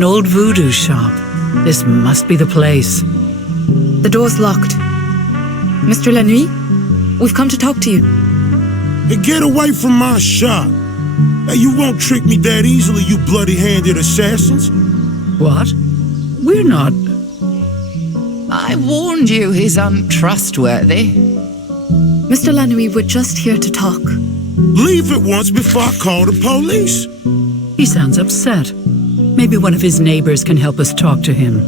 An old voodoo shop. This must be the place. The door's locked. Mr. Lanuit, we've come to talk to you. Hey, get away from my shop. Hey, you won't trick me that easily, you bloody-handed assassins. What? We're not... I warned you he's untrustworthy. Mr. Lanuit, we're just here to talk. Leave at once before I call the police. He sounds upset. Maybe one of his neighbors can help us talk to him.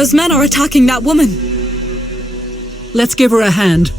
Those men are attacking that woman. Let's give her a hand.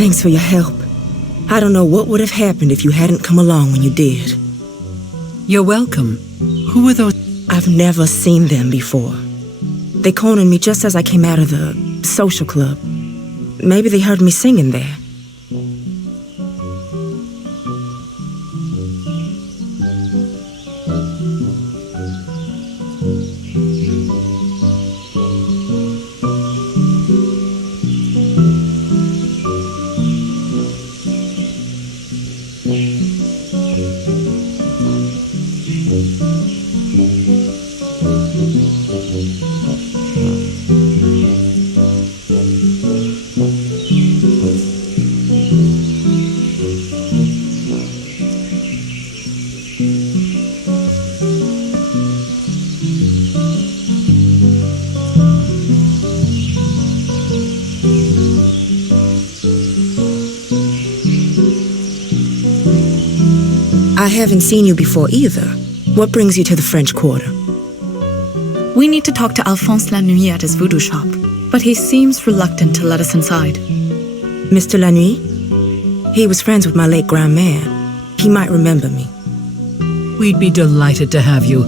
Thanks for your help. I don't know what would have happened if you hadn't come along when you did. You're welcome. Who were those? I've never seen them before. They cornered me just as I came out of the social club. Maybe they heard me singing there. I haven't seen you before either. What brings you to the French Quarter? We need to talk to Alphonse La Nuit at his voodoo shop, but he seems reluctant to let us inside. Mr. La Nuit? He was friends with my late grandmère. He might remember me. We'd be delighted to have you,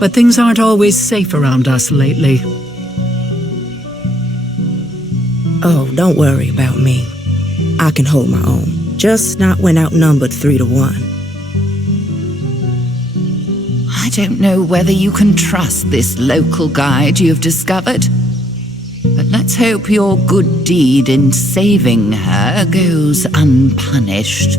but things aren't always safe around us lately. Oh, don't worry about me. I can hold my own. Just not when outnumbered 3-1. I don't know whether you can trust this local guide you've discovered, but let's hope your good deed in saving her goes unpunished.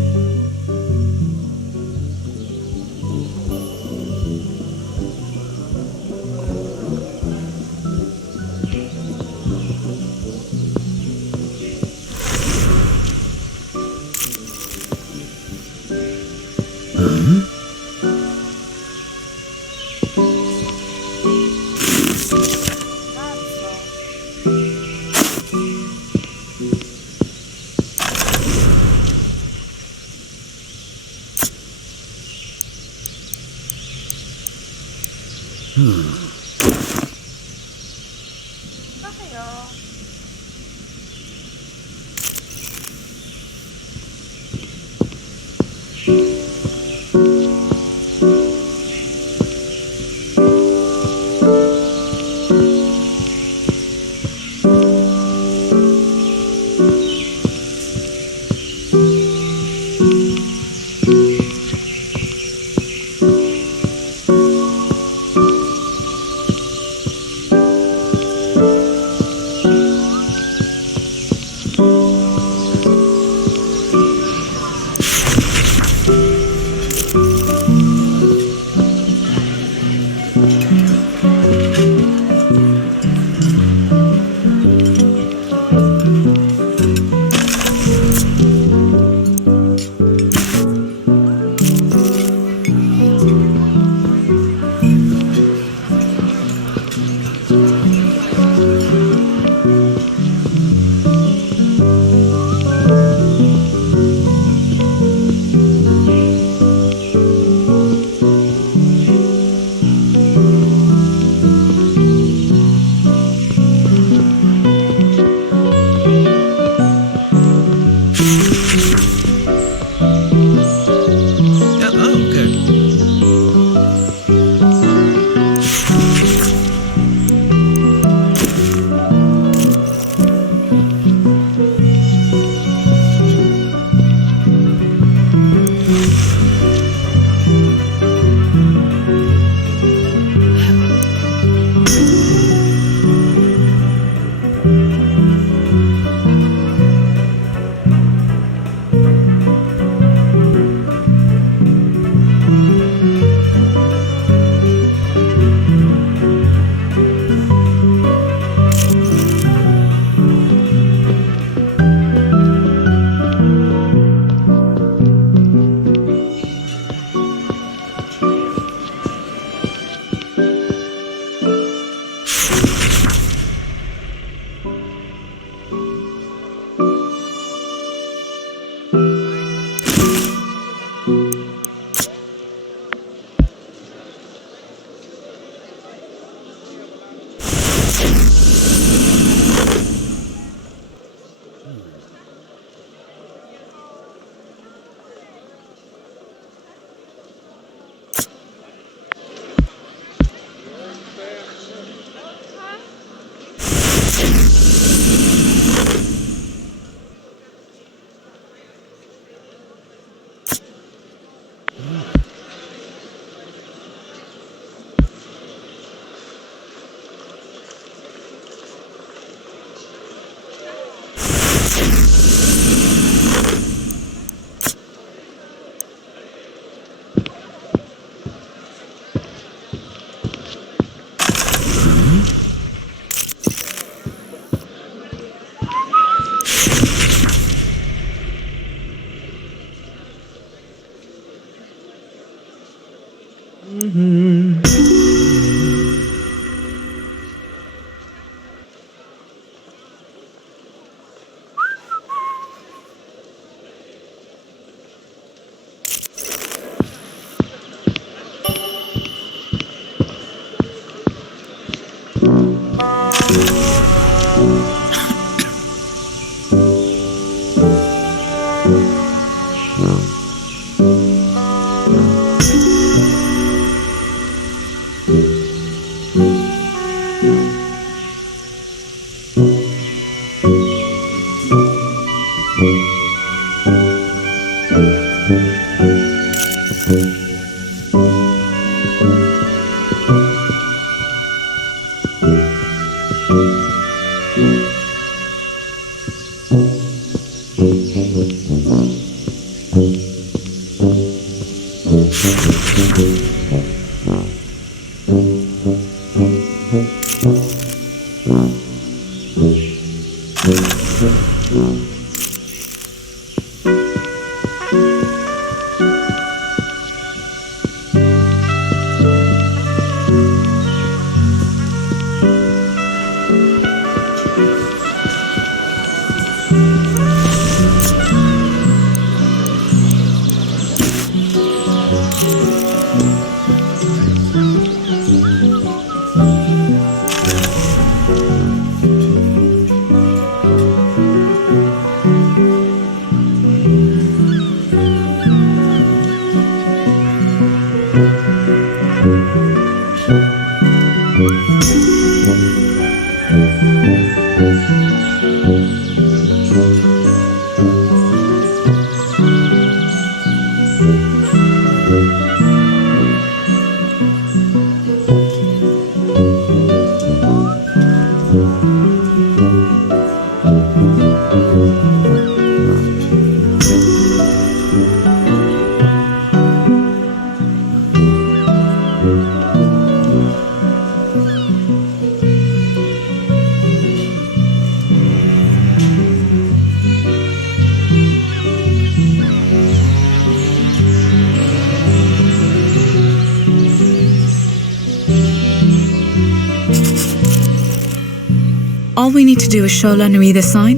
All we need to do is show La Nuit the sign?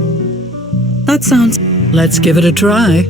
That sounds... Let's give it a try.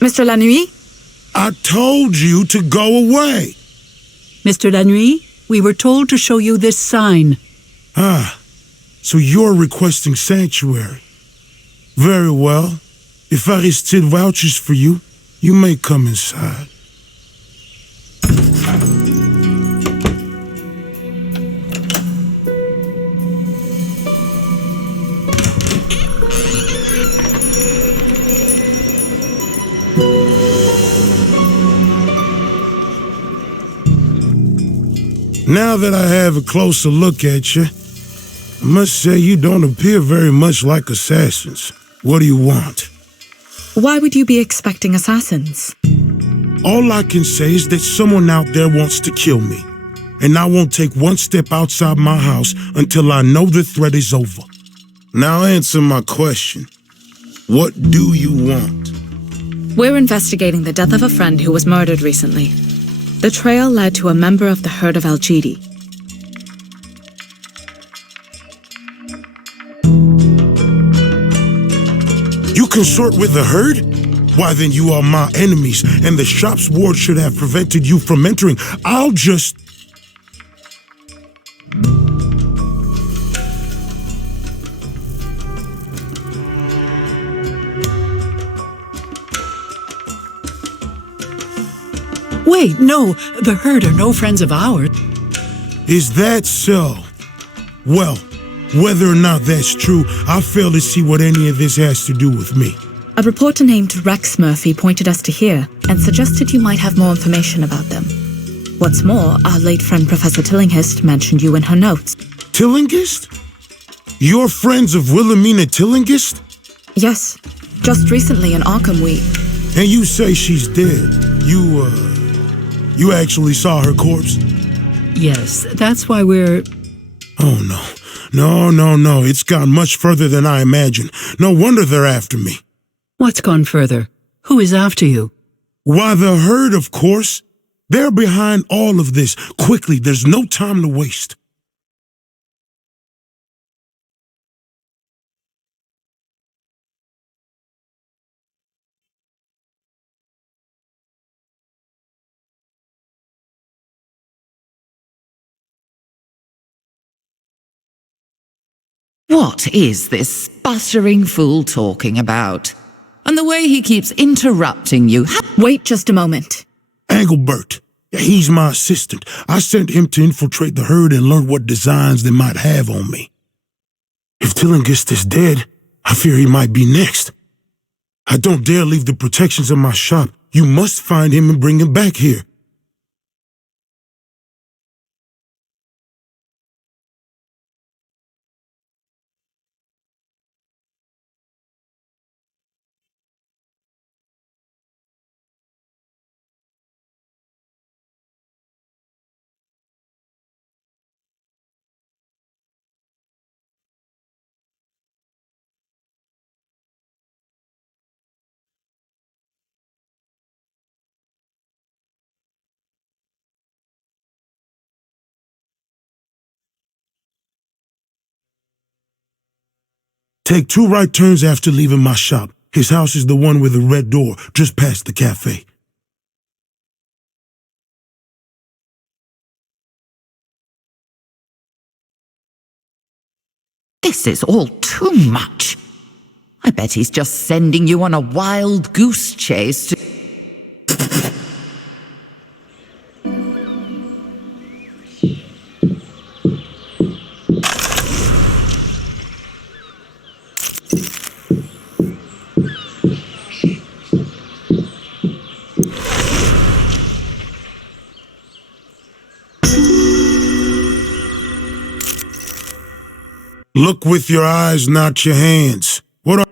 Mr. La Nuit? I told you to go away. Mr. La Nuit, we were told to show you this sign. Ah, so you're requesting sanctuary. Very well. If Aristide vouches for you, you may come inside. Now that I have a closer look at you, I must say you don't appear very much like assassins. What do you want? Why would you be expecting assassins? All I can say is that someone out there wants to kill me, and I won't take one step outside my house until I know the threat is over. Now answer my question. What do you want? We're investigating the death of a friend who was murdered recently. The trail led to a member of the herd of Al-Jidi. You consort with the herd? Why then you are my enemies, and the shop's ward should have prevented you from entering. I'll just... Wait, no, the herd are no friends of ours. Is that so? Well, whether or not that's true, I fail to see what any of this has to do with me. A reporter named Rex Murphy pointed us to here and suggested you might have more information about them. What's more, our late friend Professor Tillinghast mentioned you in her notes. Tillinghast? You're friends of Wilhelmina Tillinghast? Yes, just recently in Arkham And you say she's dead. You actually saw her corpse? Yes, that's why we're... Oh, no. No. It's gone much further than I imagined. No wonder they're after me. What's gone further? Who is after you? Why, the herd, of course. They're behind all of this. Quickly, there's no time to waste. What is this sputtering fool talking about? And the way he keeps interrupting you. Wait just a moment. Engelbert. Yeah, he's my assistant. I sent him to infiltrate the herd and learn what designs they might have on me. If Tillinghast is dead, I fear he might be next. I don't dare leave the protections of my shop. You must find him and bring him back here. Take 2 right turns after leaving my shop. His house is the one with the red door, just past the cafe. This is all too much. I bet he's just sending you on a wild goose chase to... Look with your eyes, not your hands. What are...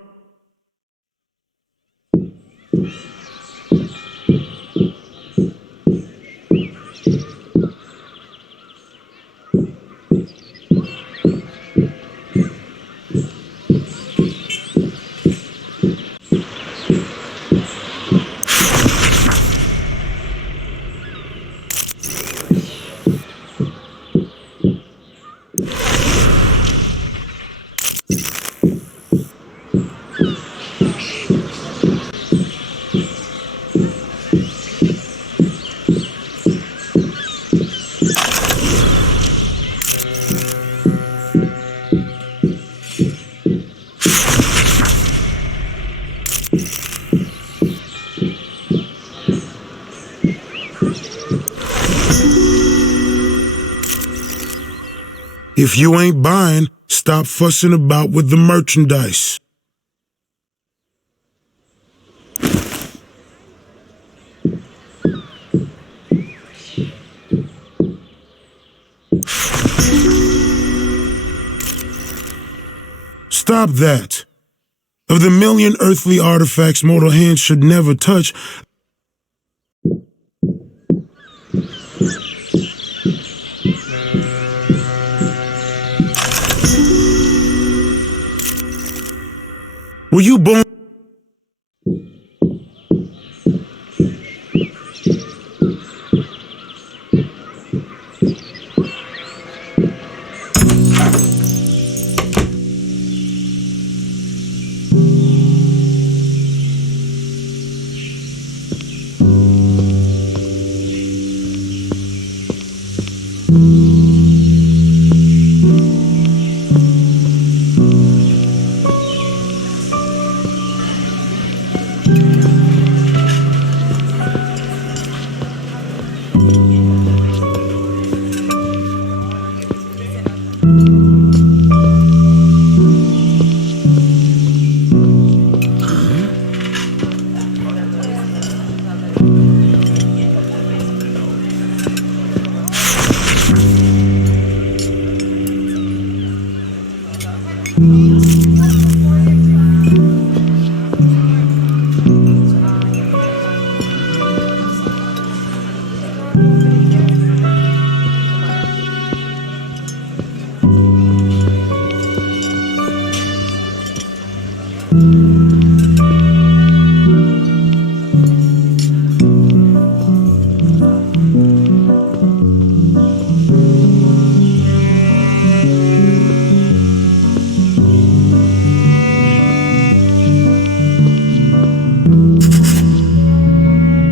If you ain't buying, stop fussing about with the merchandise. Stop that. Of the million earthly artifacts mortal hands should never touch, were you born?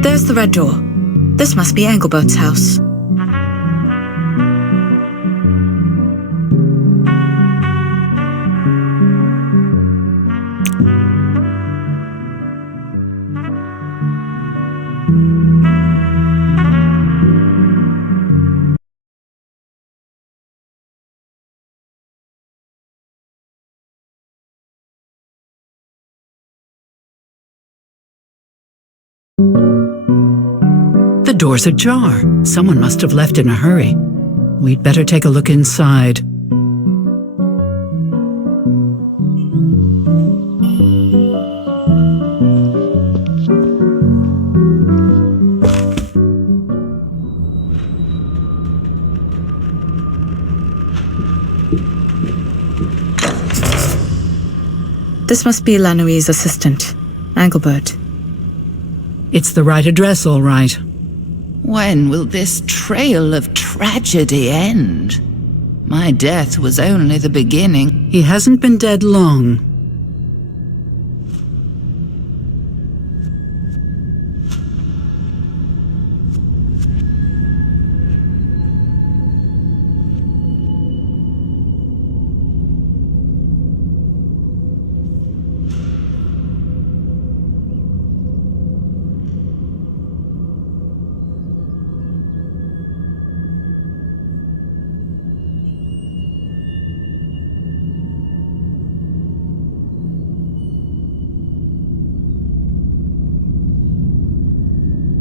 There's the red door. This must be Engelbert's house. The door's ajar. Someone must have left in a hurry. We'd better take a look inside. This must be Lanouille's assistant, Engelbert. It's the right address, all right. When will this trail of tragedy end? My death was only the beginning. He hasn't been dead long.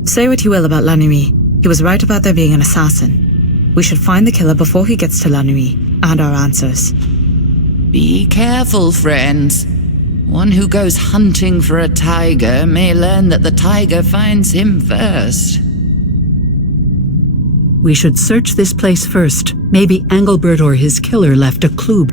Say what you will about Lanouille, he was right about there being an assassin. We should find the killer before he gets to Lanouille, and our answers. Be careful, friends. One who goes hunting for a tiger may learn that the tiger finds him first. We should search this place first. Maybe Engelbert or his killer left a clue.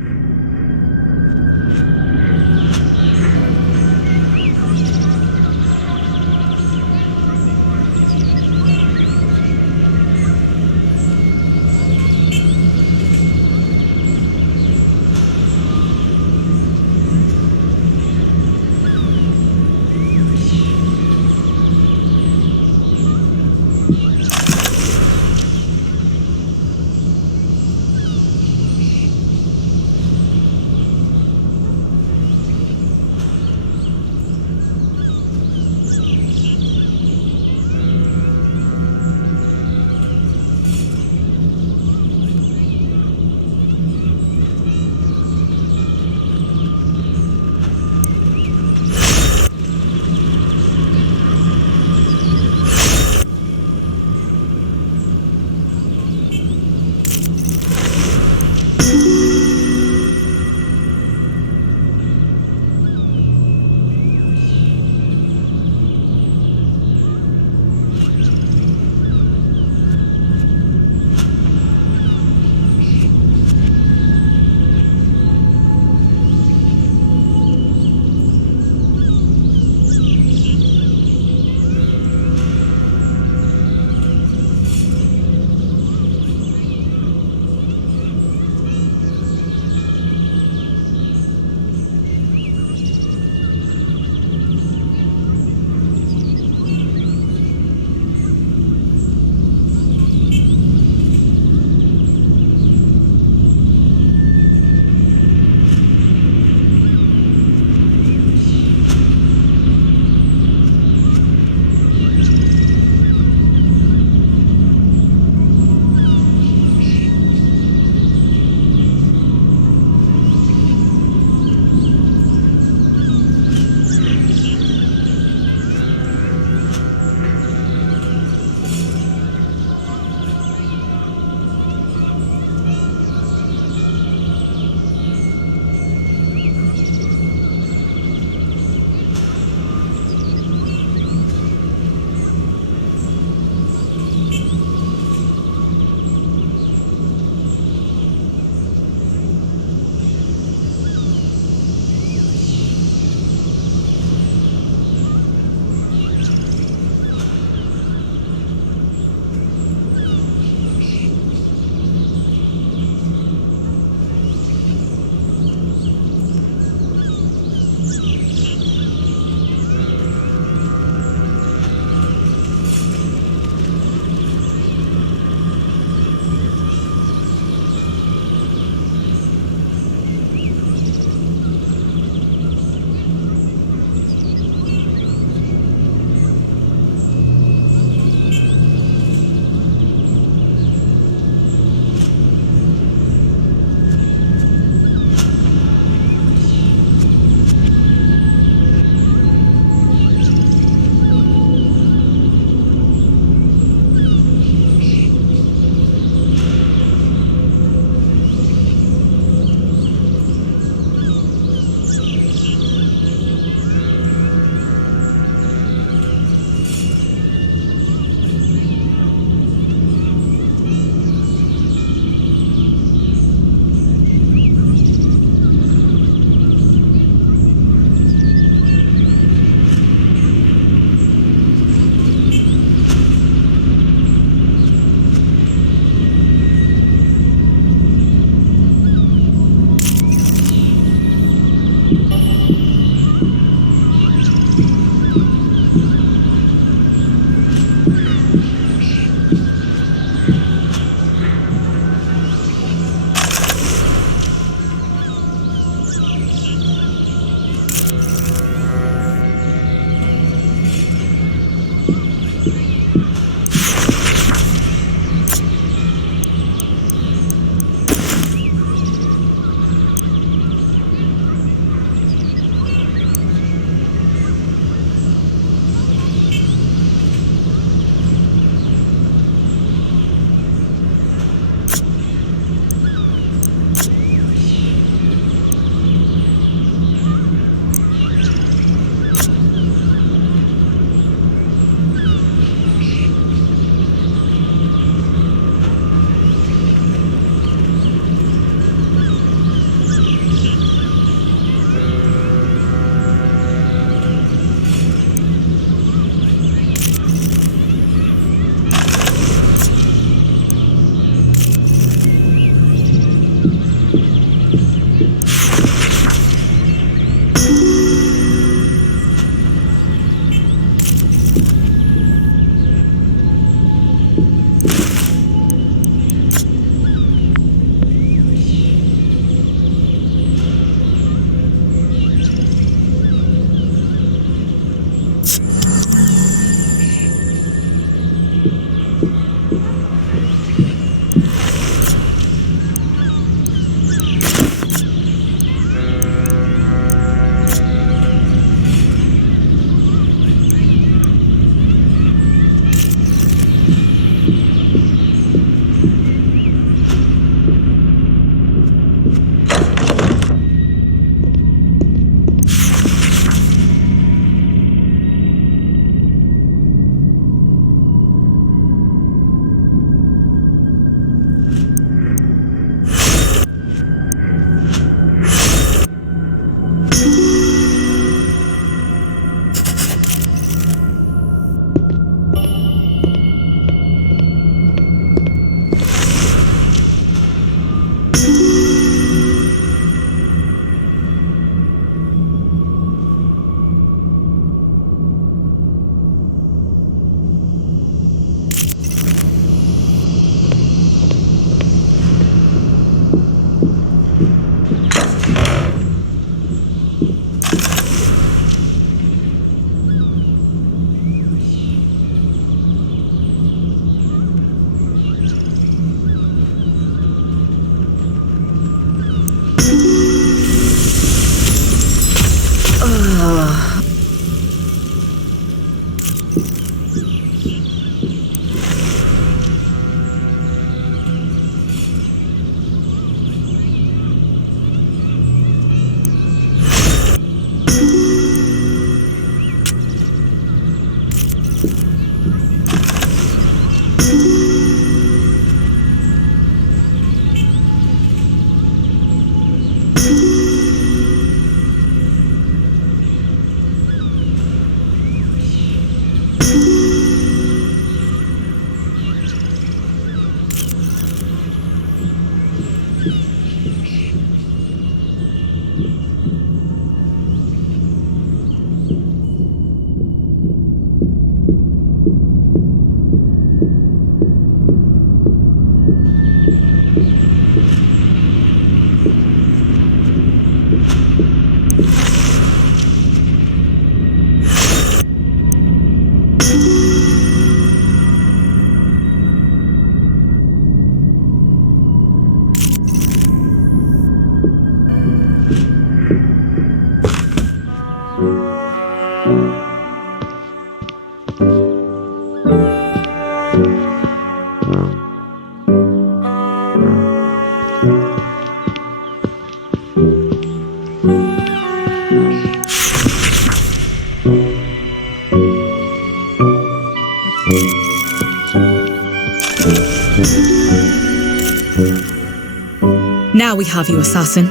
Now we have you, assassin.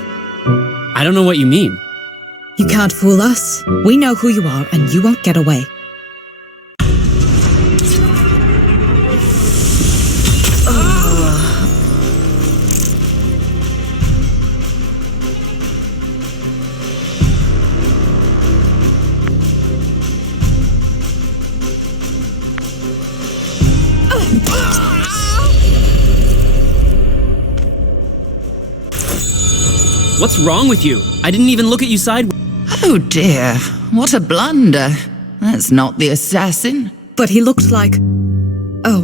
I don't know what you mean. You can't fool us. We know who you are, and you won't get away. What's wrong with you? I didn't even look at you sideways. Oh dear, what a blunder. That's not the assassin. But he looked like... Oh,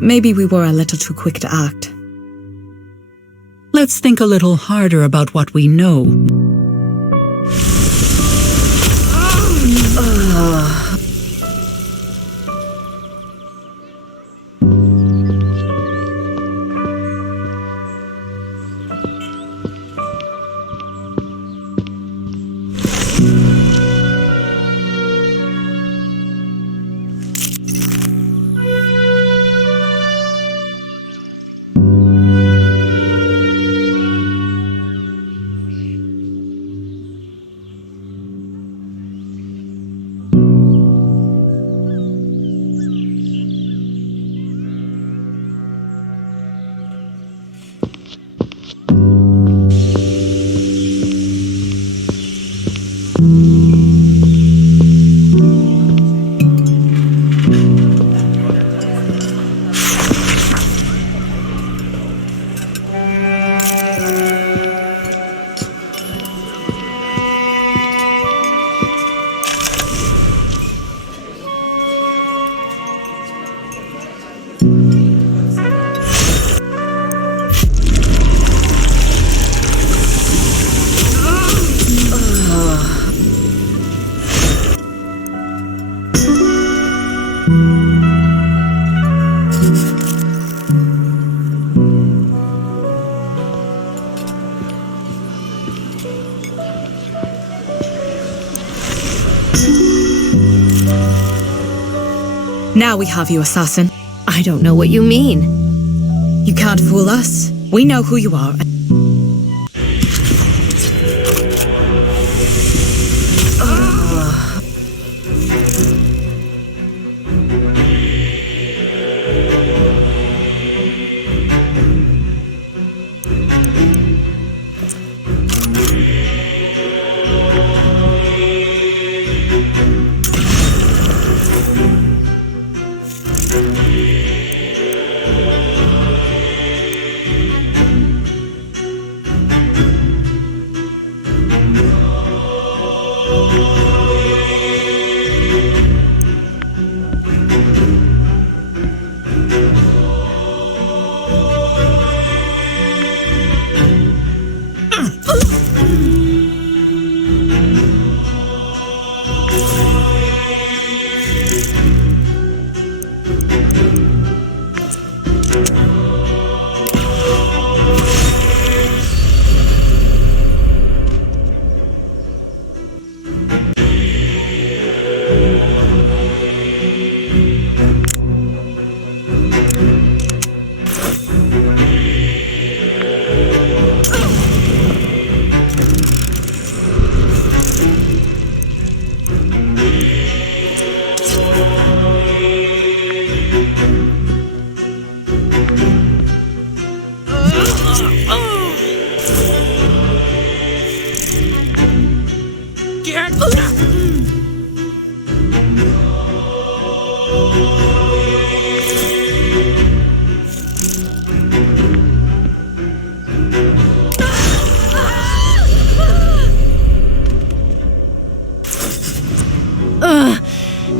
maybe we were a little too quick to act. Let's think a little harder about what we know. Now we have you, assassin. I don't know what you mean. You can't fool us. We know who you are.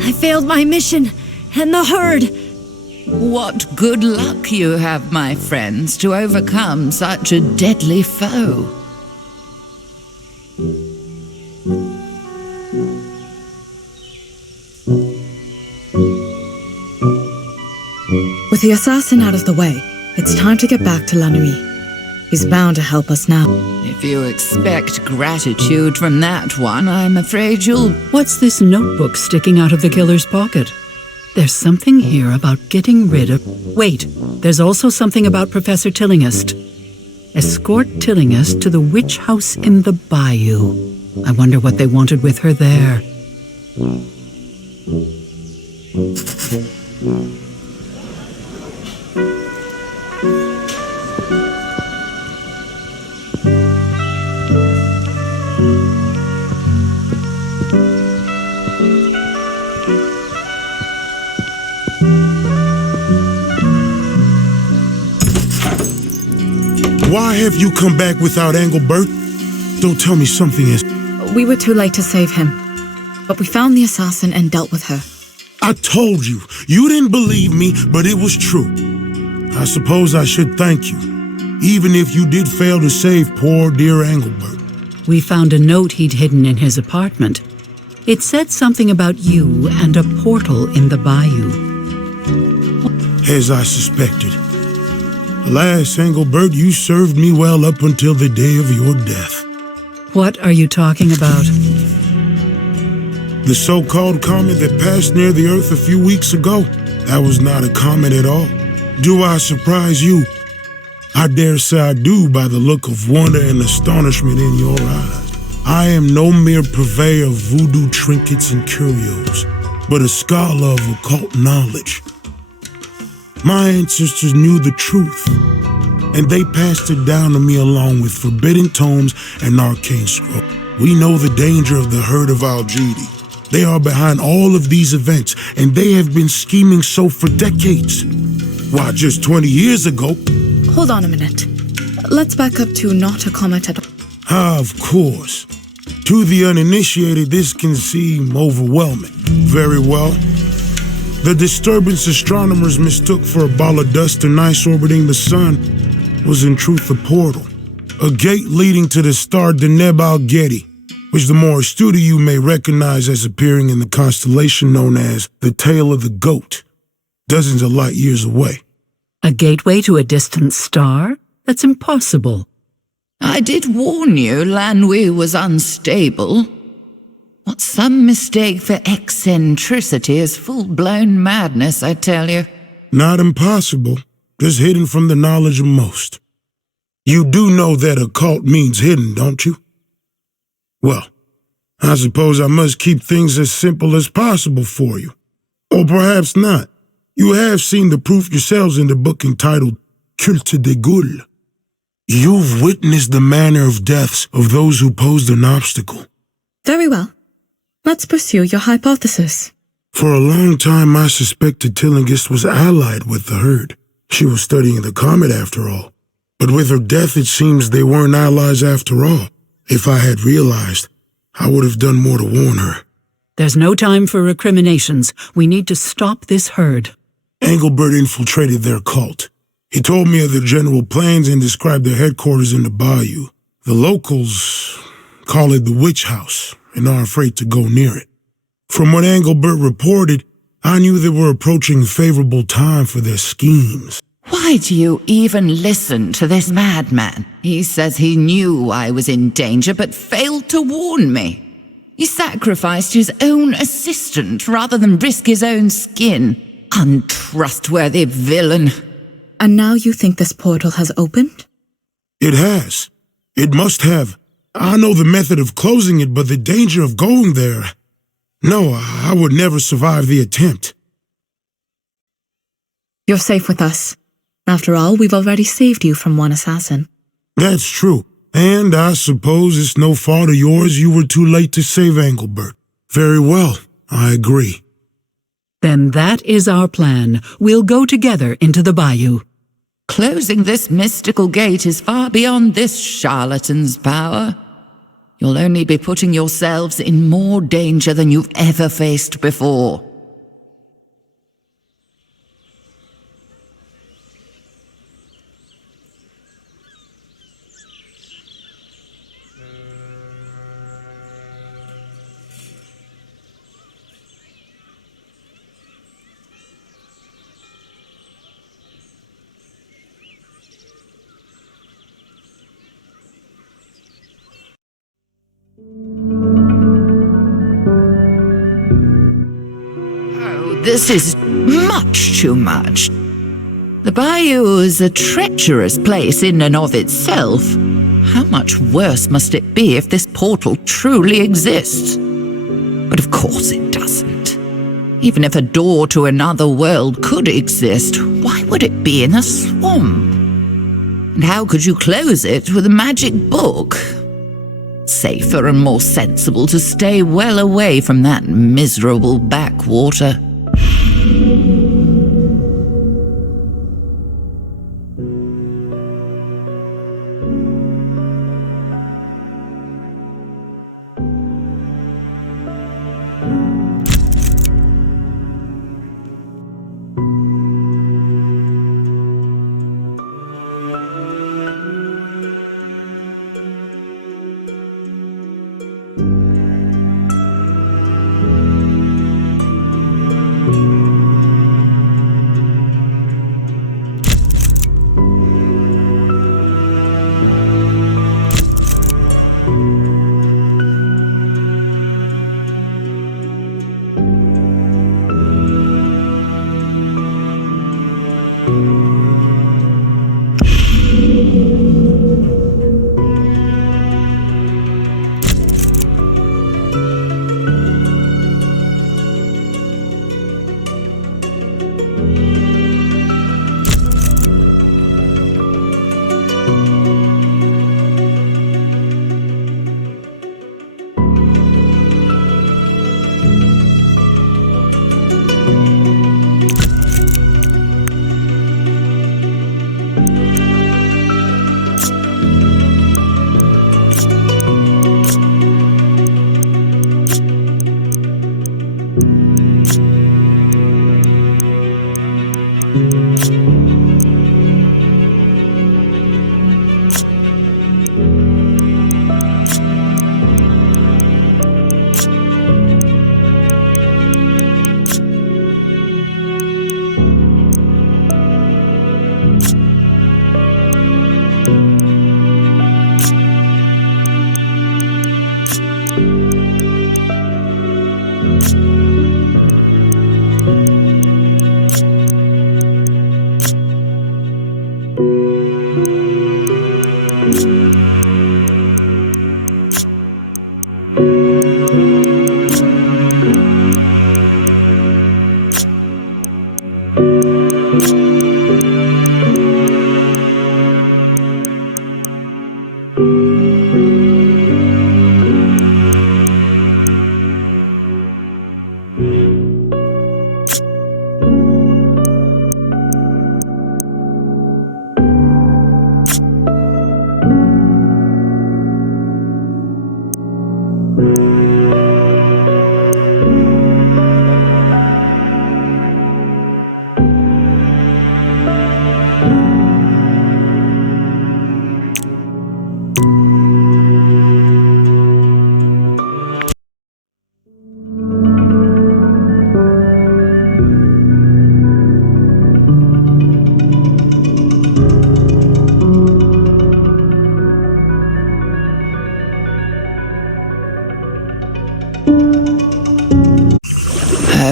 I failed my mission, and the herd. What good luck you have, my friends, to overcome such a deadly foe. With the assassin out of the way, it's time to get back to La Nuit. He's bound to help us now. If you expect gratitude from that one, I'm afraid you'll... What's this notebook sticking out of the killer's pocket? There's something here about getting rid of... Wait, there's also something about Professor Tillinghast. Escort Tillinghast to the witch house in the bayou. I wonder what they wanted with her there. Why have you come back without Engelbert? Don't tell me something is... We were too late to save him, but we found the assassin and dealt with her. I told you. You didn't believe me, but it was true. I suppose I should thank you, even if you did fail to save poor dear Engelbert. We found a note he'd hidden in his apartment. It said something about you and a portal in the bayou. As I suspected. Alas, Engelbert, you served me well up until the day of your death. What are you talking about? The so-called comet that passed near the Earth a few weeks ago, that was not a comet at all. Do I surprise you? I dare say I do by the look of wonder and astonishment in your eyes. I am no mere purveyor of voodoo trinkets and curios, but a scholar of occult knowledge. My ancestors knew the truth, and they passed it down to me along with forbidden tomes and arcane scrolls. We know the danger of the herd of Algidi. They are behind all of these events, and they have been scheming so for decades. Why, just 20 years ago... Hold on a minute. Let's back up to not a comet at all. Ah, of course. To the uninitiated, this can seem overwhelming. Very well. The disturbance astronomers mistook for a ball of dust and ice orbiting the sun was in truth a portal, a gate leading to the star Deneb al-Gedi, which the more astute of you may recognize as appearing in the constellation known as the Tail of the Goat, dozens of light years away. A gateway to a distant star? That's impossible. I did warn you Lanwi was unstable. What's some mistake for eccentricity is full-blown madness, I tell you. Not impossible, just hidden from the knowledge of most. You do know that occult means hidden, don't you? Well, I suppose I must keep things as simple as possible for you. Or perhaps not. You have seen the proof yourselves in the book entitled Culte des Goules. You've witnessed the manner of deaths of those who posed an obstacle. Very well. Let's pursue your hypothesis. For a long time, I suspected Tillinghast was allied with the herd. She was studying the comet after all. But with her death, it seems they weren't allies after all. If I had realized, I would have done more to warn her. There's no time for recriminations. We need to stop this herd. Engelbert infiltrated their cult. He told me of their general plans and described their headquarters in the bayou. The locals call it the witch house and are afraid to go near it. From what Engelbert reported, I knew they were approaching favorable time for their schemes. Why do you even listen to this madman? He says he knew I was in danger but failed to warn me. He sacrificed his own assistant rather than risk his own skin. Untrustworthy villain. And now you think this portal has opened? It has. It must have. I know the method of closing it, but the danger of going there... No, I would never survive the attempt. You're safe with us. After all, we've already saved you from one assassin. That's true. And I suppose it's no fault of yours you were too late to save Engelbert. Very well, I agree. Then that is our plan. We'll go together into the bayou. Closing this mystical gate is far beyond this charlatan's power. You'll only be putting yourselves in more danger than you've ever faced before. This is much too much. The bayou is a treacherous place in and of itself. How much worse must it be if this portal truly exists? But of course it doesn't. Even if a door to another world could exist, why would it be in a swamp? And how could you close it with a magic book? Safer and more sensible to stay well away from that miserable backwater.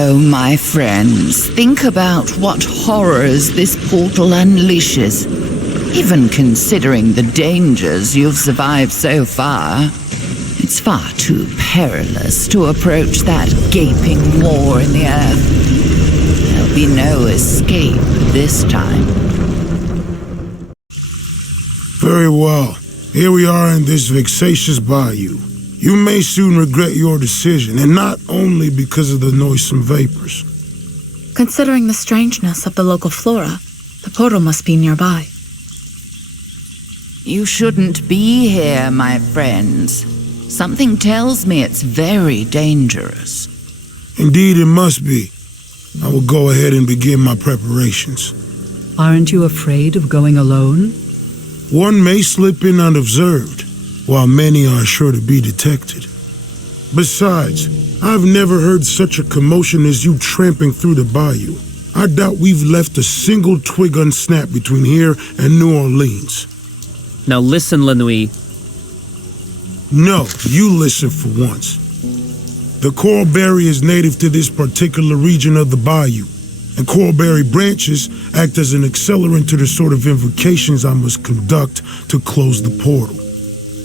Oh, my friends, think about what horrors this portal unleashes. Even considering the dangers you've survived so far, it's far too perilous to approach that gaping war in the earth. There'll be no escape this time. Very well. Here we are in this vexatious bayou. You may soon regret your decision, and not only because of the noisome vapors. Considering the strangeness of the local flora, the portal must be nearby. You shouldn't be here, my friends. Something tells me it's very dangerous. Indeed, it must be. I will go ahead and begin my preparations. Aren't you afraid of going alone? One may slip in unobserved, while many are sure to be detected. Besides, I've never heard such a commotion as you tramping through the bayou. I doubt we've left a single twig unsnapped between here and New Orleans. Now listen, Lenouille. No, you listen for once. The coralberry is native to this particular region of the bayou, and coralberry branches act as an accelerant to the sort of invocations I must conduct to close the portal.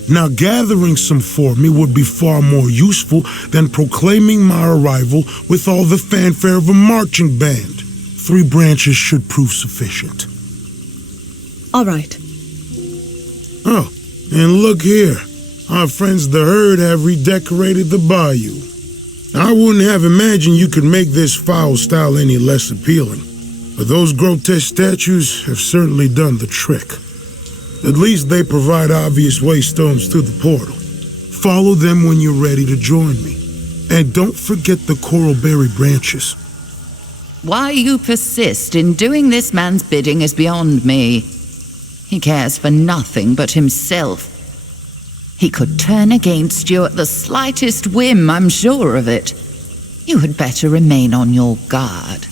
Now, gathering some for me would be far more useful than proclaiming my arrival with all the fanfare of a marching band. 3 branches should prove sufficient. All right. Oh, and look here. Our friends the herd have redecorated the bayou. I wouldn't have imagined you could make this foul style any less appealing, but those grotesque statues have certainly done the trick. At least they provide obvious waystones to the portal. Follow them when you're ready to join me. And don't forget the coralberry branches. Why you persist in doing this man's bidding is beyond me. He cares for nothing but himself. He could turn against you at the slightest whim, I'm sure of it. You had better remain on your guard.